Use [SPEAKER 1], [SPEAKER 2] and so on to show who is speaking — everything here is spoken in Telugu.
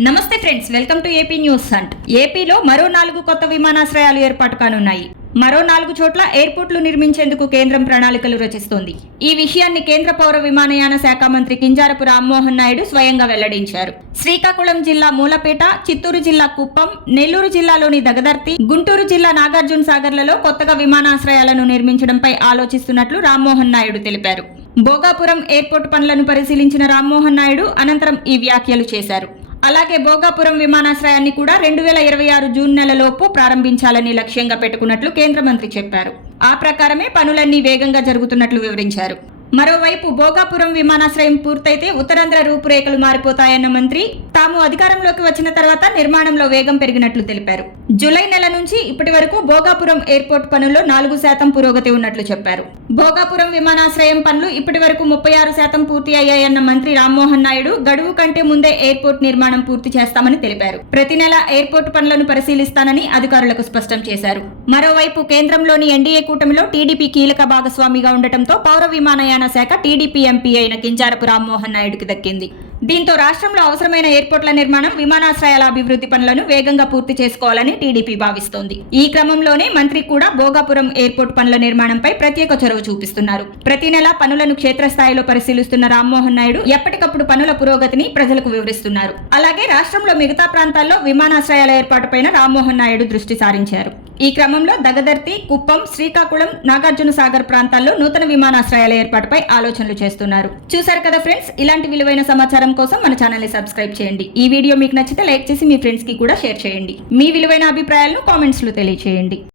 [SPEAKER 1] నమస్తే friends welcome to AP news సంట్ ఏపీలో మరో నాలుగు కొత్త విమానాశ్రయాలు ఏర్పాటు కానున్నాయి. మరో నాలుగు చోట్ల ఎయిర్పోర్ట్లు నిర్మించేందుకు కేంద్రం ప్రణాళికలు రచిస్తోంది. ఈ విషయాన్ని కేంద్ర పౌర విమానయాన శాఖ మంత్రి కింజారపు రామ్మోహన్ నాయుడు స్వయంగా వెల్లడించారు. శ్రీకాకుళం జిల్లా మూలపేట చిత్తూరు జిల్లా కుప్పం నెల్లూరు జిల్లాలోని దగదర్తి గుంటూరు జిల్లా నాగార్జున సాగర్లలో కొత్తగా విమానాశ్రయాలను నిర్మించడంపై ఆలోచిస్తున్నట్లు రామ్మోహన్ నాయుడు తెలిపారు. భోగాపురం ఎయిర్పోర్ట్ పనులను పరిశీలించిన రామ్మోహన్ నాయుడు అనంతరం ఈ వ్యాఖ్యలు చేశారు. అలాగే భోగాపురం విమానాశ్రయాన్ని కూడా రెండు వేల ఇరవై ఆరు జూన్ నెలలోపు ప్రారంభించాలని లక్ష్యంగా పెట్టుకున్నట్లు కేంద్ర మంత్రి చెప్పారు. ఆ ప్రకారమే పనులన్నీ వేగంగా జరుగుతున్నట్లు వివరించారు. మరోవైపు భోగాపురం విమానాశ్రయం పూర్తయితే ఉత్తరాంధ్ర రూపురేఖలు మారిపోతాయన్న మంత్రి తాము అధికారంలోకి వచ్చిన తర్వాత నిర్మాణంలో వేగం పెరిగినట్లు తెలిపారు. జూలై నెల నుంచి ఇప్పటి వరకు భోగాపురం ఎయిర్పోర్ట్ పనుల్లో నాలుగు శాతం పురోగతి ఉన్నట్లు చెప్పారు. భోగాపురం విమానాశ్రయం పనులు ఇప్పటి వరకు ముప్పై ఆరు శాతం పూర్తి అయ్యాయన్న మంత్రి రామ్మోహన్ నాయుడు గడువు కంటే ముందే ఎయిర్పోర్ట్ నిర్మాణం పూర్తి చేస్తామని తెలిపారు. ప్రతి నెల ఎయిర్పోర్ట్ పనులను పరిశీలిస్తానని అధికారులకు స్పష్టం చేశారు. మరోవైపు కేంద్రంలోని ఎన్డీఏ కూటమిలో టీడీపీ కీలక భాగస్వామిగా ఉండటంతో పౌర విమానయాన శాఖ టీడీపీ ఎంపీ అయిన కింజారపు రామ్మోహన్ నాయుడుకి దక్కింది. దీంతో రాష్ట్రంలో అవసరమైన ఎయిర్పోర్ట్ల నిర్మాణం విమానాశ్రయాల అభివృద్ధి పనులను వేగంగా పూర్తి చేసుకోవాలని టీడీపీ భావిస్తోంది. ఈ క్రమంలోనే మంత్రి కూడా భోగాపురం ఎయిర్పోర్ట్ పనుల నిర్మాణంపై ప్రత్యేక చొరవ చూపిస్తున్నారు. ప్రతి నెల పనులను క్షేత్రస్థాయిలో పరిశీలిస్తున్న రామ్మోహన్ నాయుడు ఎప్పటికప్పుడు పనుల పురోగతిని ప్రజలకు వివరిస్తున్నారు. అలాగే రాష్ట్రంలో మిగతా ప్రాంతాల్లో విమానాశ్రయాల ఏర్పాటుపైన రామ్మోహన్ నాయుడు దృష్టి సారించారు. ఈ క్రమంలో దగదర్తి కుప్పం శ్రీకాకుళం నాగార్జున సాగర్ ప్రాంతాల్లో నూతన విమానాశ్రయాల ఏర్పాటుపై ఆలోచనలు చేస్తున్నారు. చూశారు కదా ఫ్రెండ్స్? ఇలాంటి విలువైన సమాచారం కోసం మన ఛానల్ని సబ్స్క్రైబ్ చేయండి. ఈ వీడియో మీకు నచ్చితే లైక్ చేసి మీ ఫ్రెండ్స్కి కూడా షేర్ చేయండి. మీ విలువైన అభిప్రాయాలను కామెంట్స్లో తెలియచేయండి.